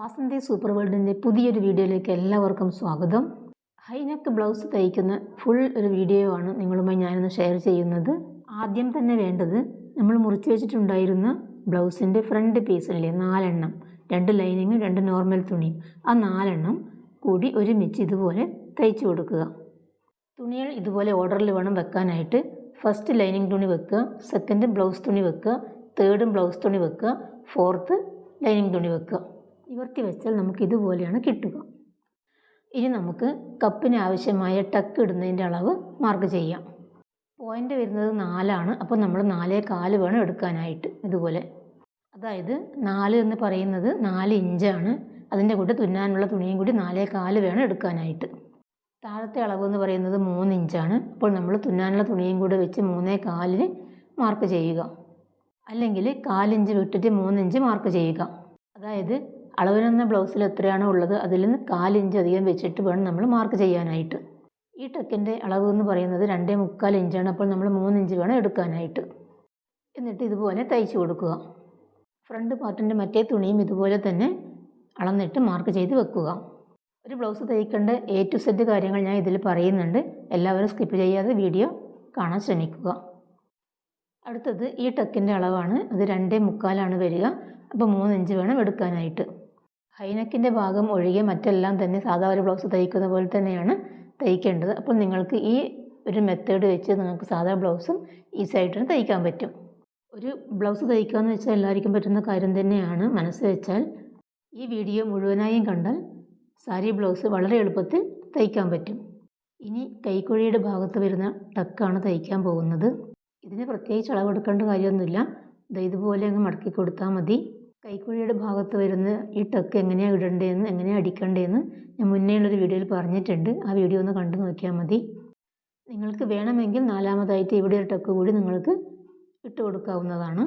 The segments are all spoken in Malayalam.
വാസന്തി സൂപ്പർ വേൾഡിന്റെ പുതിയൊരു വീഡിയോയിലേക്ക് എല്ലാവർക്കും സ്വാഗതം. ഹൈനെക്ക് ബ്ലൗസ് തയ്ക്കുന്ന ഫുൾ ഒരു വീഡിയോ ആണ് നിങ്ങളുമായി ഞാനിന്ന് ഷെയർ ചെയ്യുന്നത്. ആദ്യം തന്നെ വേണ്ടത് നമ്മൾ മുറിച്ച് വെച്ചിട്ടുണ്ടായിരുന്ന ബ്ലൗസിന്റെ ഫ്രണ്ട് പീസില്ലേ നാലെണ്ണം. രണ്ട് ലൈനിങ്ങും രണ്ട് നോർമൽ തുണിയും. ആ നാലെണ്ണം കൂടി ഒരുമിച്ച് ഇതുപോലെ തയ്ച്ചു കൊടുക്കുക. തുണികൾ ഇതുപോലെ ഓർഡറിൽ വേണം വെക്കാനായിട്ട്. ഫസ്റ്റ് ലൈനിങ് തുണി വെക്കുക സെക്കൻഡ് ബ്ലൗസ് തുണി വെക്കുക തേർഡും ബ്ലൗസ് തുണി വെക്കുക ഫോർത്ത് ലൈനിങ് തുണി വെക്കുക. നിവർത്തി വെച്ചാൽ നമുക്ക് ഇതുപോലെയാണ് കിട്ടുക. ഇനി നമുക്ക് കപ്പിന് ആവശ്യമായ ടക്ക് ഇടുന്നതിന്റെ അളവ് മാർക്ക് ചെയ്യാം. പോയിന്റ് വരുന്നത് നാലാണ്. അപ്പോൾ നമ്മൾ നാലേ കാൽ വേണം എടുക്കാനായിട്ട് ഇതുപോലെ. അതായത് നാല് എന്ന് പറയുന്നത് നാല് ഇഞ്ചാണ്. അതിന്റെ കൂടെ തുന്നാനുള്ള തുണിയും കൂടി നാലേ കാൽ വേണം എടുക്കാനായിട്ട്. താഴത്തെ അളവ് എന്ന് പറയുന്നത് മൂന്ന് ഇഞ്ചാണ്. അപ്പോൾ നമ്മൾ തുന്നാനുള്ള തുണിയും കൂടെ വെച്ച് മൂന്നേ കാലിന് മാർക്ക് ചെയ്യുക. അല്ലെങ്കിൽ കാലിഞ്ച് വിട്ടിട്ട് മൂന്നിഞ്ച് മാർക്ക് ചെയ്യുക. അതായത് അളവിനെന്ന ബ്ലൗസിൽ എത്രയാണോ ഉള്ളത് അതിൽ നിന്ന് കാലിഞ്ച് അധികം വെച്ചിട്ട് വേണം നമ്മൾ മാർക്ക് ചെയ്യാനായിട്ട്. ഈ ടക്കിന്റെ അളവ് എന്ന് പറയുന്നത് രണ്ടേ മുക്കാൽ ഇഞ്ചാണ് അപ്പോൾ നമ്മൾ മൂന്നിഞ്ച് വേണം എടുക്കാനായിട്ട്. എന്നിട്ട് ഇതുപോലെ തയ്ച്ചു കൊടുക്കുക. ഫ്രണ്ട് പാർട്ടിന്റെ മറ്റേ തുണിയും ഇതുപോലെ തന്നെ അളന്നിട്ട് മാർക്ക് ചെയ്ത് വെക്കുക. ഒരു ബ്ലൗസ് തയ്ക്കേണ്ട എ ടു സെറ്റ് കാര്യങ്ങൾ ഞാൻ ഇതിൽ പറയുന്നുണ്ട്. എല്ലാവരും സ്കിപ്പ് ചെയ്യാതെ വീഡിയോ കാണാൻ ശ്രമിക്കുക. അടുത്തത് ഈ ടക്കിന്റെ അളവാണ്. അത് രണ്ടേ മുക്കാലാണ് വരിക. അപ്പോൾ മൂന്നിഞ്ച് വേണം എടുക്കാനായിട്ട്. ഹൈനെക്കിന്റെ ഭാഗം ഒഴികെ മറ്റെല്ലാം തന്നെ സാധാ ഒരു ബ്ലൗസ് തയ്ക്കുന്ന പോലെ തന്നെയാണ് തയ്ക്കേണ്ടത്. അപ്പോൾ നിങ്ങൾക്ക് ഈ ഒരു മെത്തേഡ് വെച്ച് നിങ്ങൾക്ക് സാധാ ബ്ലൗസും ഈസി ആയിട്ട് തയ്ക്കാൻ പറ്റും. ഒരു ബ്ലൗസ് തയ്ക്കുക എന്ന് വെച്ചാൽ എല്ലാവർക്കും പറ്റുന്ന കാര്യം തന്നെയാണ്. മനസ്സ് വെച്ചാൽ ഈ വീഡിയോ മുഴുവനായും കണ്ടാൽ സാരി ബ്ലൗസ് വളരെ എളുപ്പത്തിൽ തയ്ക്കാൻ പറ്റും. ഇനി കൈക്കുഴിയുടെ ഭാഗത്ത് വരുന്ന ടക്കാണ് തയ്ക്കാൻ പോകുന്നത്. ഇതിന് പ്രത്യേകിച്ച് അളവെടുക്കേണ്ട കാര്യമൊന്നുമില്ല. ഇത് ഇതുപോലെ അങ്ങ് മടക്കി കൊടുത്താൽ മതി. കൈക്കുഴിയുടെ ഭാഗത്ത് വരുന്ന ഈ ടക്ക് എങ്ങനെയാണ് ഇടേണ്ടതെന്ന് എങ്ങനെയാണ് അടിക്കേണ്ടതെന്ന് ഞാൻ മുന്നേ ഉള്ളൊരു വീഡിയോയിൽ പറഞ്ഞിട്ടുണ്ട്. ആ വീഡിയോ ഒന്ന് കണ്ടു നോക്കിയാൽ മതി. നിങ്ങൾക്ക് വേണമെങ്കിൽ നാലാമതായിട്ട് ഇവിടെ ഒരു ടക്ക് കൂടി നിങ്ങൾക്ക് ഇട്ട് കൊടുക്കാവുന്നതാണ്.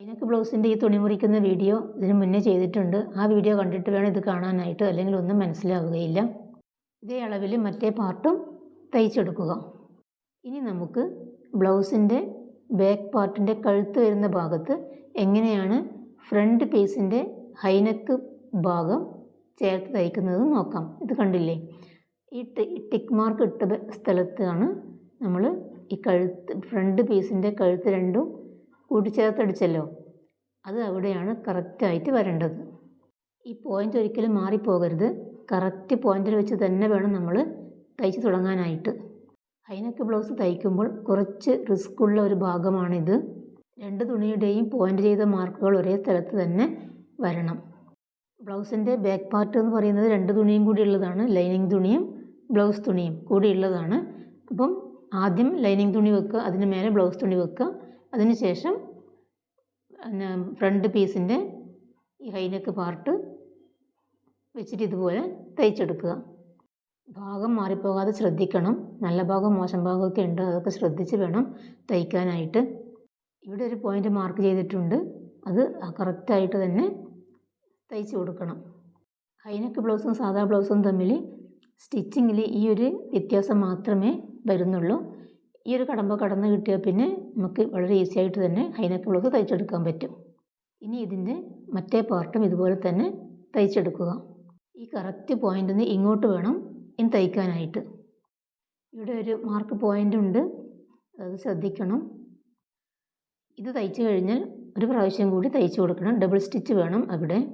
ഇതിനൊക്കെ ബ്ലൗസിന്റെ ഈ തുണി മുറിക്കുന്ന വീഡിയോ ഇതിന് മുന്നേ ചെയ്തിട്ടുണ്ട്. ആ വീഡിയോ കണ്ടിട്ട് വേണം ഇത് കാണാനായിട്ട് അല്ലെങ്കിൽ ഒന്നും മനസ്സിലാവുകയില്ല. ഇതേ അളവിൽ മറ്റേ പാർട്ടും തയ്ച്ചെടുക്കുക. ഇനി നമുക്ക് ബ്ലൗസിന്റെ ബാക്ക് പാർട്ടിന്റെ കഴുത്ത് വരുന്ന ഭാഗത്ത് എങ്ങനെയാണ് ഫ്രണ്ട് പീസിന്റെ ഹൈനെക്ക് ഭാഗം ചേർത്ത് തയ്ക്കുന്നത് നോക്കാം. ഇത് കണ്ടില്ലേ? ഈ ടിക്ക് മാർക്ക് ഇട്ട സ്ഥലത്താണ് നമ്മൾ ഈ കഴുത്ത് ഫ്രണ്ട് പീസിന്റെ കഴുത്ത് രണ്ടും കൂട്ടിച്ചേർത്തടിച്ചല്ലോ. അത് അവിടെയാണ് കറക്റ്റായിട്ട് വരേണ്ടത്. ഈ പോയിന്റ് ഒരിക്കലും മാറിപ്പോകരുത്. കറക്റ്റ് പോയിന്റിൽ വെച്ച് തന്നെ വേണം നമ്മൾ തയ്ച്ച് തുടങ്ങാനായിട്ട്. ഹൈനക്ക് ബ്ലൗസ് തയ്ക്കുമ്പോൾ കുറച്ച് റിസ്ക്കുള്ള ഒരു ഭാഗമാണിത്. രണ്ട് തുണിയുടെയും പോയിന്റ് ചെയ്ത മാർക്കുകൾ ഒരേ സ്ഥലത്ത് തന്നെ വരണം. ബ്ലൗസിന്റെ ബാക്ക് പാർട്ട് എന്ന് പറയുന്നത് രണ്ട് തുണിയും കൂടി ഉള്ളതാണ്. ലൈനിങ് തുണിയും ബ്ലൗസ് തുണിയും കൂടി ഉള്ളതാണ്. അപ്പം ആദ്യം ലൈനിങ് തുണി വെക്കുക അതിന് മേലെ ബ്ലൗസ് തുണി വെക്കുക. അതിന് ശേഷം പിന്നെ ഫ്രണ്ട് പീസിന്റെ ഈ ഹൈനക്ക് പാർട്ട് വെച്ചിട്ട് ഇതുപോലെ തയ്ച്ചെടുക്കുക. ഭാഗം മാറിപ്പോകാതെ ശ്രദ്ധിക്കണം. നല്ല ഭാഗം മോശം ഭാഗമൊക്കെ ഉണ്ട്. അതൊക്കെ ശ്രദ്ധിച്ച് വേണം തയ്ക്കാനായിട്ട്. ഇവിടെ ഒരു പോയിന്റ് മാർക്ക് ചെയ്തിട്ടുണ്ട്. അത് കറക്റ്റായിട്ട് തന്നെ തയ്ച്ച് കൊടുക്കണം. ഹൈനെക്ക് ബ്ലൗസും സാധാ ബ്ലൗസും തമ്മിൽ സ്റ്റിച്ചിങ്ങിൽ ഈ ഒരു വ്യത്യാസം മാത്രമേ വരുന്നുള്ളൂ. ഈ ഒരു കടമ്പ കടന്ന് കിട്ടിയാൽ പിന്നെ നമുക്ക് വളരെ ഈസി ആയിട്ട് തന്നെ ഹൈനെക്ക് ബ്ലൗസ് തയ്ച്ചെടുക്കാൻ പറ്റും. ഇനി ഇതിന്റെ മറ്റേ പാർട്ടും ഇതുപോലെ തന്നെ തയ്ച്ചെടുക്കുക. ഈ കറക്റ്റ് പോയിന്റിൽ നിന്ന് ഇങ്ങോട്ട് വേണം ഇനി തയ്ക്കാനായിട്ട്. ഇവിടെ ഒരു മാർക്ക് പോയിന്റ് ഉണ്ട്. അത് ശ്രദ്ധിക്കണം. ഇത് തയ്ച്ചു കഴിഞ്ഞാൽ ഒരു പ്രാവശ്യം കൂടി തയ്ച്ചു കൊടുക്കണം. ഡബിൾ സ്റ്റിച്ച് വേണം അവിടെ.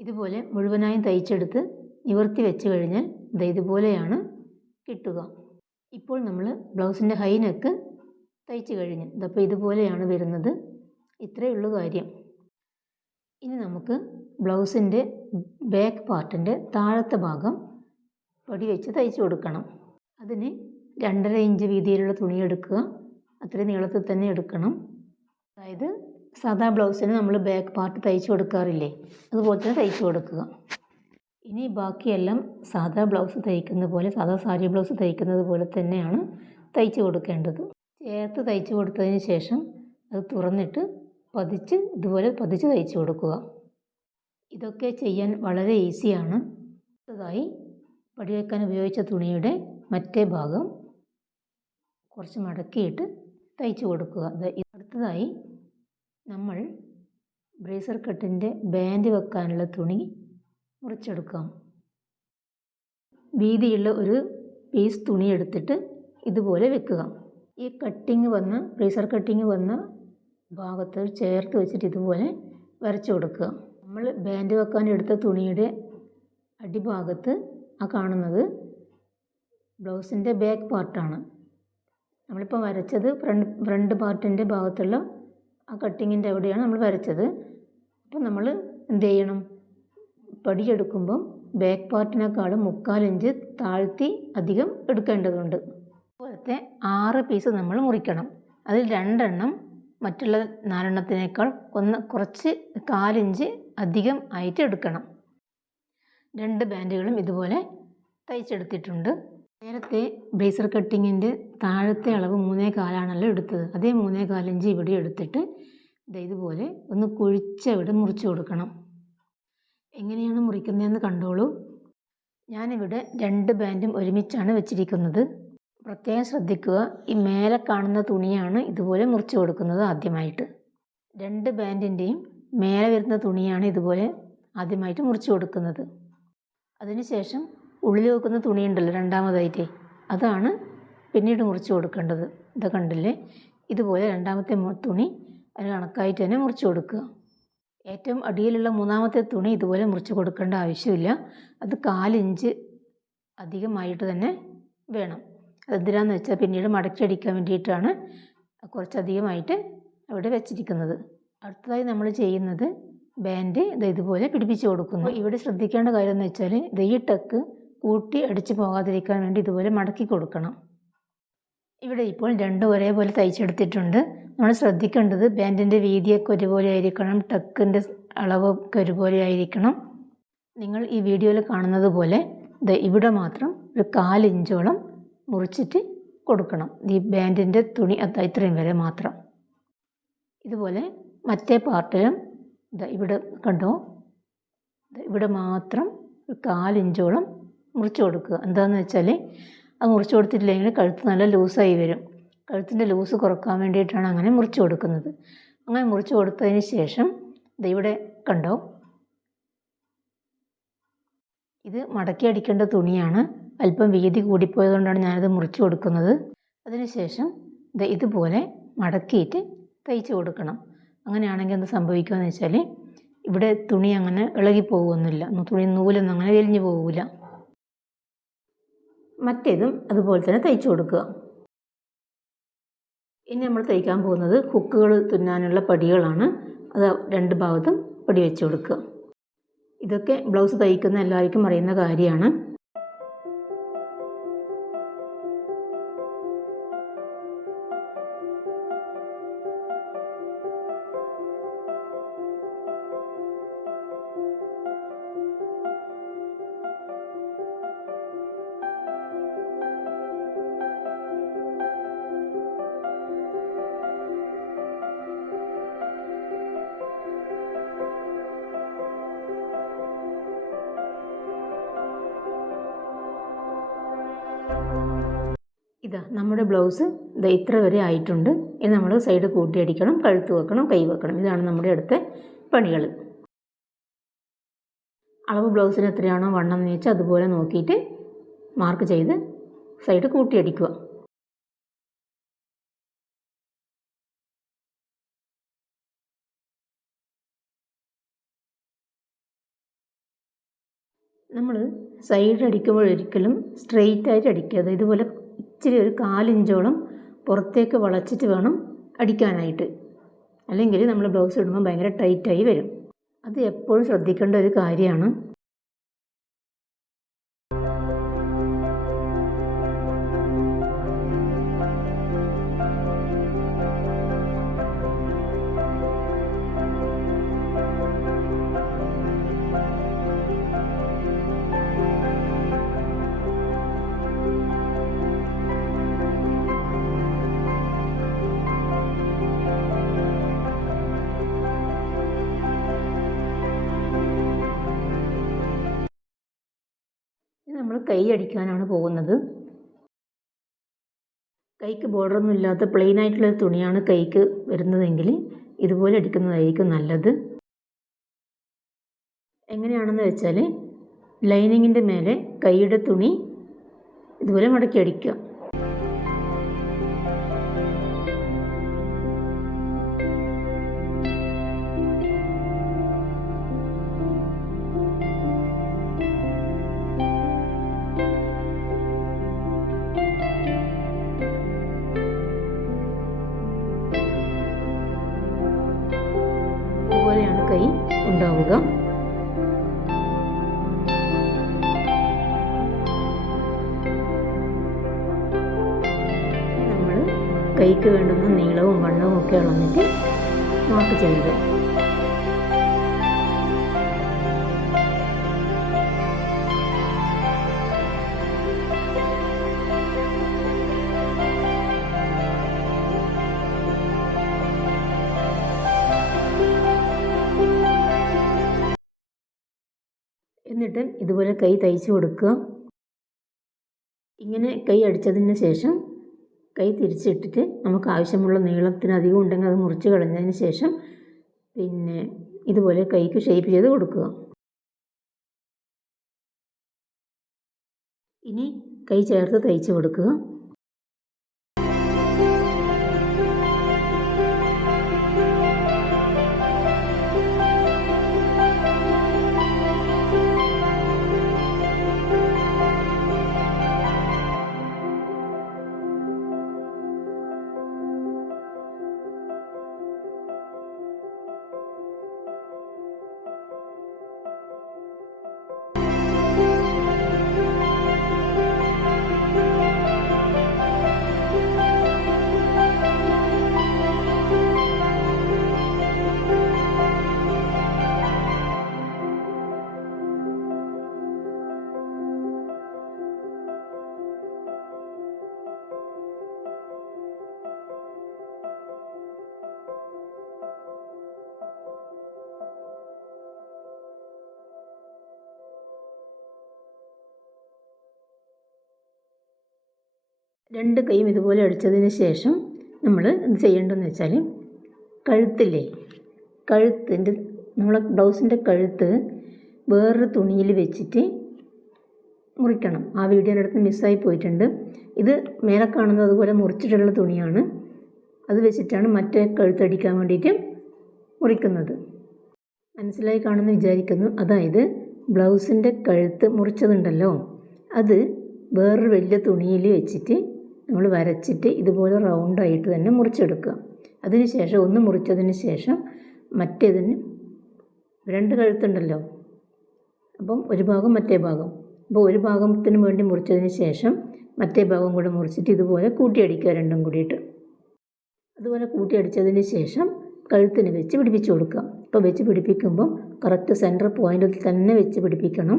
ഇതുപോലെ മുഴുവനായും തയ്ച്ചെടുത്ത് നിവർത്തി വെച്ച് കഴിഞ്ഞാൽ ഇത് ഇതുപോലെയാണ് കിട്ടുക. ഇപ്പോൾ നമ്മൾ ബ്ലൗസിന്റെ ഹൈനക്ക് തയ്ച്ചു കഴിഞ്ഞു. ഇതപ്പോൾ ഇതുപോലെയാണ് വരുന്നത്. ഇത്രയേ ഉള്ളൂ കാര്യം. ഇനി നമുക്ക് ബ്ലൗസിന്റെ ബാക്ക് പാർട്ടിന്റെ താഴത്തെ ഭാഗം പടി വെച്ച് തയ്ച്ചു കൊടുക്കണം. അതിന് രണ്ടര ഇഞ്ച് വീതിയിലുള്ള തുണി എടുക്കുക. അത്രയും നീളത്തിൽ തന്നെ എടുക്കണം. അതായത് സാധാ ബ്ലൗസിന് നമ്മൾ ബാക്ക് പാർട്ട് തയ്ച്ച് കൊടുക്കാറില്ലേ? അതുപോലെ തന്നെ തയ്ച്ച് കൊടുക്കുക. ഇനി ബാക്കിയെല്ലാം സാധാ ബ്ലൗസ് തയ്ക്കുന്ന പോലെ സാധാ സാരി ബ്ലൗസ് തയ്ക്കുന്നത് പോലെ തന്നെയാണ് തയ്ച്ച് കൊടുക്കേണ്ടത്. ചേർത്ത് തയ്ച്ചു കൊടുത്തതിന് ശേഷം അത് തുറന്നിട്ട് പതിച്ച് ഇതുപോലെ പതിച്ച് തയ്ച്ചു കൊടുക്കുക. ഇതൊക്കെ ചെയ്യാൻ വളരെ ഈസിയാണ്. അടുത്തതായി പടിവെക്കാൻ ഉപയോഗിച്ച തുണിയുടെ മറ്റേ ഭാഗം കുറച്ച് മടക്കിയിട്ട് തയ്ച്ചു കൊടുക്കുക. അടുത്തതായി നമ്മൾ ബ്രേസർ കട്ടിന്റെ ബാൻഡ് വെക്കാനുള്ള തുണി മുറിച്ചെടുക്കാം. വീതിയുള്ള ഒരു പീസ് തുണി എടുത്തിട്ട് ഇതുപോലെ വെക്കുക. ഈ കട്ടിങ് വന്ന ബ്രേസർ കട്ടിങ് വന്ന ഭാഗത്ത് ചേർത്ത് വെച്ചിട്ട് ഇതുപോലെ വരച്ചു കൊടുക്കുക. നമ്മൾ ബാൻഡ് വെക്കാൻ എടുത്ത തുണിയുടെ അടിഭാഗത്ത് ആ കാണുന്നത് ബ്ലൗസിന്റെ ബാക്ക് പാർട്ടാണ് നമ്മളിപ്പോൾ വരച്ചത് ഫ്രണ്ട് ഫ്രണ്ട് പാർട്ടിന്റെ ഭാഗത്തുള്ള ആ കട്ടിങ്ങിന്റെ അവിടെയാണ് നമ്മൾ വരച്ചത്. അപ്പോൾ നമ്മൾ എന്ത് ചെയ്യണം? പടിയെടുക്കുമ്പം ബാക്ക് പാർട്ടിനേക്കാളും മുക്കാലിഞ്ച് താഴ്ത്തി അധികം എടുക്കേണ്ടതുണ്ട്. അതുപോലത്തെ ആറ് പീസ് നമ്മൾ മുറിക്കണം. അതിൽ രണ്ടെണ്ണം മറ്റുള്ള നാലെണ്ണത്തിനേക്കാൾ ഒന്ന് കുറച്ച് കാലിഞ്ച് അധികം ആയിട്ട് എടുക്കണം. രണ്ട് ബാൻഡുകളും ഇതുപോലെ തയ്ച്ചെടുത്തിട്ടുണ്ട്. നേരത്തെ ബേസർ കട്ടിങ്ങിന്റെ താഴത്തെ അളവ് മൂന്നേ കാലാണല്ലോ എടുത്തത്. അതേ മൂന്നേ കാലിഞ്ച് ഇവിടെ എടുത്തിട്ട് ഇതുപോലെ ഒന്ന് കുഴിച്ചവിടെ മുറിച്ച് കൊടുക്കണം. എങ്ങനെയാണ് മുറിക്കുന്നതെന്ന് കണ്ടോളൂ. ഞാനിവിടെ രണ്ട് ബാൻഡും ഒരുമിച്ചാണ് വെച്ചിരിക്കുന്നത്. പ്രത്യേകം ശ്രദ്ധിക്കുക ഈ മേലെ കാണുന്ന തുണിയാണ് ഇതുപോലെ മുറിച്ച് കൊടുക്കുന്നത് ആദ്യമായിട്ട്. രണ്ട് ബാൻഡിന്റെയും മേലെ വരുന്ന തുണിയാണ് ഇതുപോലെ ആദ്യമായിട്ട് മുറിച്ച് കൊടുക്കുന്നത്. അതിനുശേഷം ഉള്ളിൽ വെക്കുന്ന തുണിയുണ്ടല്ലോ രണ്ടാമതായിട്ട്. അതാണ് പിന്നീട് മുറിച്ച് കൊടുക്കേണ്ടത്. ഇത് കണ്ടില്ലേ? ഇതുപോലെ രണ്ടാമത്തെ തുണി അതിന് കണക്കായിട്ട് തന്നെ മുറിച്ച് കൊടുക്കുക. ഏറ്റവും അടിയിലുള്ള മൂന്നാമത്തെ തുണി ഇതുപോലെ മുറിച്ച് കൊടുക്കേണ്ട ആവശ്യമില്ല. അത് കാലിഞ്ച് അധികമായിട്ട് തന്നെ വേണം. അതെന്തിനാന്ന് വെച്ചാൽ പിന്നീട് മടക്കി അടിക്കാൻ വേണ്ടിയിട്ടാണ് കുറച്ചധികമായിട്ട് അവിടെ വെച്ചിരിക്കുന്നത്. അടുത്തതായി നമ്മൾ ചെയ്യുന്നത് ബാൻഡ് ഇത് ഇതുപോലെ പിടിപ്പിച്ച് കൊടുക്കുന്നു. ഇവിടെ ശ്രദ്ധിക്കേണ്ട കാര്യം എന്ന് വെച്ചാൽ ഇത് ഈ ടക്ക് കൂട്ടി അടിച്ചു പോകാതിരിക്കാൻ വേണ്ടി ഇതുപോലെ മടക്കി കൊടുക്കണം. ഇവിടെ ഇപ്പോൾ രണ്ടും ഒരേപോലെ തയ്ച്ചെടുത്തിട്ടുണ്ട്. നമ്മൾ ശ്രദ്ധിക്കേണ്ടത് ബാൻഡിന്റെ വീതിയൊക്കെ ഒരുപോലെ ആയിരിക്കണം ടക്കിന്റെ അളവൊക്കെ ഒരുപോലെ ആയിരിക്കണം. നിങ്ങൾ ഈ വീഡിയോയിൽ കാണുന്നത് പോലെ ഇവിടെ മാത്രം ഒരു കാലിഞ്ചോളം മുറിച്ചിട്ട് കൊടുക്കണം. ഈ ബാൻഡിന്റെ തുണി ഇത്രയും വരെ മാത്രം. ഇതുപോലെ മറ്റേ പാർട്ടിലും ഇവിടെ കണ്ടോ? ഇവിടെ മാത്രം കാലിഞ്ചോളം മുറിച്ച് കൊടുക്കുക. എന്താണെന്ന് വെച്ചാൽ അത് മുറിച്ച് കൊടുത്തിട്ടില്ലെങ്കിൽ കഴുത്ത് നല്ല ലൂസായി വരും. കഴുത്തിന്റെ ലൂസ് കുറയ്ക്കാൻ വേണ്ടിയിട്ടാണ് അങ്ങനെ മുറിച്ച് കൊടുക്കുന്നത്. അങ്ങനെ മുറിച്ച് കൊടുത്തതിന് ശേഷം ഇവിടെ കണ്ടോ? ഇത് മടക്കി അടിക്കേണ്ട തുണിയാണ്. അല്പം വീതി കൂടിപ്പോയതുകൊണ്ടാണ് ഞാനത് മുറിച്ച് കൊടുക്കുന്നത്. അതിനുശേഷം ദേ ഇതുപോലെ മടക്കിയിട്ട് തയ്ച്ച് കൊടുക്കണം. അങ്ങനെയാണെങ്കിൽ എന്ത് സംഭവിക്കുകയെന്ന് വെച്ചാൽ ഇവിടെ തുണി അങ്ങനെ ഇളകി പോകുമൊന്നുമില്ല തുണി നൂലൊന്നും അങ്ങനെ വലിഞ്ഞു പോകില്ല മറ്റേതും അതുപോലെ തന്നെ തയ്ച്ചു കൊടുക്കുക. ഇനി നമ്മൾ തയ്ക്കാൻ പോകുന്നത് ഹുക്കുകൾ തുന്നാനുള്ള പടികളാണ്. അത് രണ്ട് ഭാഗത്തും പടി വെച്ച് കൊടുക്കുക. ഇതൊക്കെ ബ്ലൗസ് തയ്ക്കുന്ന എല്ലാവർക്കും അറിയുന്ന കാര്യമാണ്. ഇതാ നമ്മുടെ ബ്ലൗസ് ഇതാ ഇത്ര വരെ ആയിട്ടുണ്ട്. ഇത് നമ്മൾ സൈഡ് കൂട്ടിയടിക്കണം കഴുത്ത് വെക്കണം കൈ വെക്കണം. ഇതാണ് നമ്മുടെ അടുത്ത പണികൾ അളവ് ബ്ലൗസിന് എത്രയാണോ വണ്ണം എന്ന് വെച്ചാൽ അതുപോലെ നോക്കിയിട്ട് മാർക്ക് ചെയ്ത് സൈഡ് കൂട്ടിയടിക്കുക നമ്മൾ സൈഡ് അടിക്കുമ്പോൾ ഒരിക്കലും സ്ട്രെയിറ്റ് ആയിട്ട് അടിക്കാതെ ഇതുപോലെ ഇച്ചിരി ഒരു കാലിഞ്ചോളം പുറത്തേക്ക് വളച്ചിട്ട് വേണം അടിക്കാനായിട്ട്. അല്ലെങ്കിൽ നമ്മൾ ബ്ലൗസ് ഇടുമ്പോൾ ഭയങ്കര ടൈറ്റായി വരും. അത് എപ്പോഴും ശ്രദ്ധിക്കേണ്ട ഒരു കാര്യമാണ്. കൈ അടിക്കാനാണ് പോകുന്നത്. കൈക്ക് ബോർഡറൊന്നും ഇല്ലാത്ത പ്ലെയിൻ ആയിട്ടുള്ള തുണിയാണ് കൈക്ക് വരുന്നതെങ്കിൽ ഇതുപോലെ അടിക്കുന്നതായിരിക്കും നല്ലത്. എങ്ങനെയാണെന്ന് വെച്ചാൽ ലൈനിങ്ങിന്റെ മേലെ കൈയുടെ തുണി ഇതുപോലെ മടക്കി അടിക്കുക. കൈക്ക് വേണ്ടുന്ന നീളവും വണ്ണവും ഒക്കെ അളന്നിട്ട് മാർക്ക് ചെയ്യുക. എന്നിട്ട് ഇതുപോലെ കൈ തയ്ച്ചു കൊടുക്കുക. ഇങ്ങനെ കൈ അടിച്ചതിന് ശേഷം കൈ തിരിച്ചിട്ടിട്ട് നമുക്ക് ആവശ്യമുള്ള നീളത്തിനധികം ഉണ്ടെങ്കിൽ അത് മുറിച്ച് കളഞ്ഞതിന് ശേഷം പിന്നെ ഇതുപോലെ കൈക്ക് ഷേപ്പ് ചെയ്ത് കൊടുക്കുക. ഇനി കൈ ചേർത്ത് തയ്ച്ച് കൊടുക്കുക. രണ്ട് കൈയും ഇതുപോലെ അടിച്ചതിന് ശേഷം നമ്മൾ എന്ത് ചെയ്യേണ്ടതെന്ന് വെച്ചാൽ കഴുത്തില്ലേ കഴുത്തിന്റെ നമ്മളെ ബ്ലൗസിന്റെ കഴുത്ത് വേറൊരു തുണിയിൽ വെച്ചിട്ട് മുറിക്കണം. ആ വീഡിയോ അടുത്ത് മിസ്സായി പോയിട്ടുണ്ട്. ഇത് മേലെ കാണുന്നത് അതുപോലെ മുറിച്ചിട്ടുള്ള തുണിയാണ്. അത് വെച്ചിട്ടാണ് മറ്റേ കഴുത്തടിക്കാൻ വേണ്ടിയിട്ട് മുറിക്കുന്നത്. മനസ്സിലായി കാണുമെന്ന് വിചാരിക്കുന്നു. അതായത് ബ്ലൗസിന്റെ കഴുത്ത് മുറിച്ചതുണ്ടല്ലോ. അത് വേറൊരു വലിയ തുണിയിൽ വെച്ചിട്ട് നമ്മൾ വരച്ചിട്ട് ഇതുപോലെ റൗണ്ടായിട്ട് തന്നെ മുറിച്ചെടുക്കുക. അതിന് ശേഷം ഒന്ന് മുറിച്ചതിന് ശേഷം മറ്റേതിന് രണ്ട് കഴുത്തുണ്ടല്ലോ. അപ്പം ഒരു ഭാഗം മറ്റേ ഭാഗം. അപ്പോൾ ഒരു ഭാഗത്തിന് വേണ്ടി മുറിച്ചതിന് ശേഷം മറ്റേ ഭാഗം കൂടെ മുറിച്ചിട്ട് ഇതുപോലെ കൂട്ടിയടിക്കുക രണ്ടും കൂടിയിട്ട്. അതുപോലെ കൂട്ടിയടിച്ചതിന് ശേഷം കഴുത്തിന് വെച്ച് പിടിപ്പിച്ച് കൊടുക്കുക. അപ്പോൾ വെച്ച് പിടിപ്പിക്കുമ്പം കറക്റ്റ് സെന്റർ പോയിന്റിൽ തന്നെ വെച്ച് പിടിപ്പിക്കണം.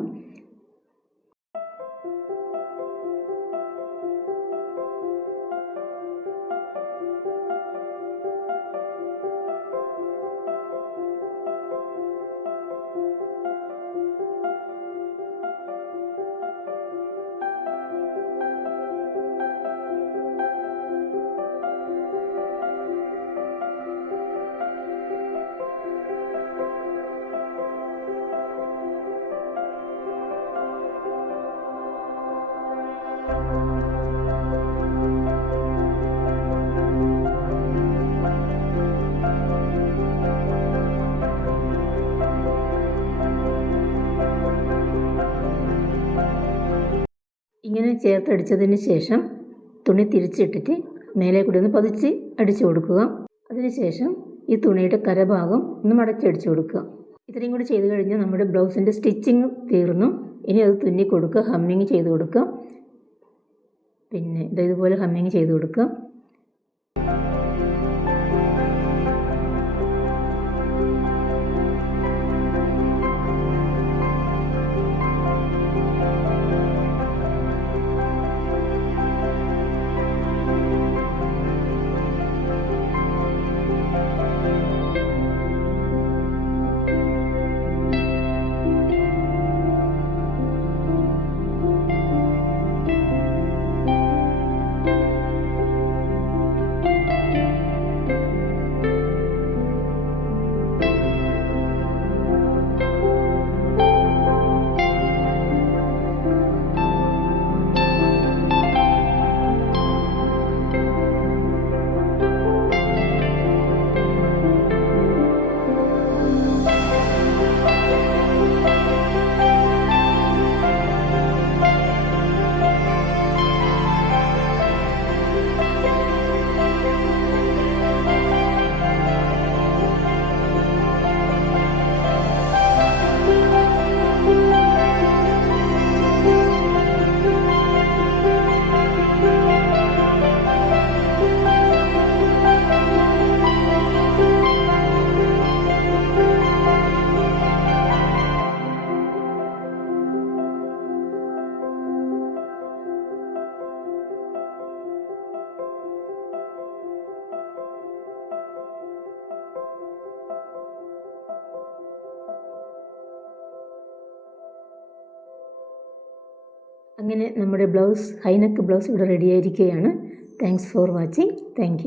ചേർത്തടിച്ചതിന് ശേഷം തുണി തിരിച്ചിട്ടിട്ട് മേലെ കൂടി ഒന്ന് പതിച്ച് അടിച്ചു കൊടുക്കുക. അതിനുശേഷം ഈ തുണിയുടെ കരഭാഗം ഒന്ന് മടക്കി അടിച്ചു കൊടുക്കുക. ഇത്രയും കൂടി ചെയ്ത് കഴിഞ്ഞാൽ നമ്മുടെ ബ്ലൗസിന്റെ സ്റ്റിച്ചിങ് തീർന്നു. ഇനി അത് തുന്നി കൊടുക്കുക ഹമ്മിങ് ചെയ്ത് കൊടുക്കുക. പിന്നെ ഇതേപോലെ ഹമ്മിങ് ചെയ്ത് കൊടുക്കുക. അങ്ങനെ നമ്മുടെ ബ്ലൗസ് ഹൈനക്ക് ബ്ലൗസ് ഇവിടെ റെഡി ആയിരിക്കുകയാണ്. Thanks for watching thank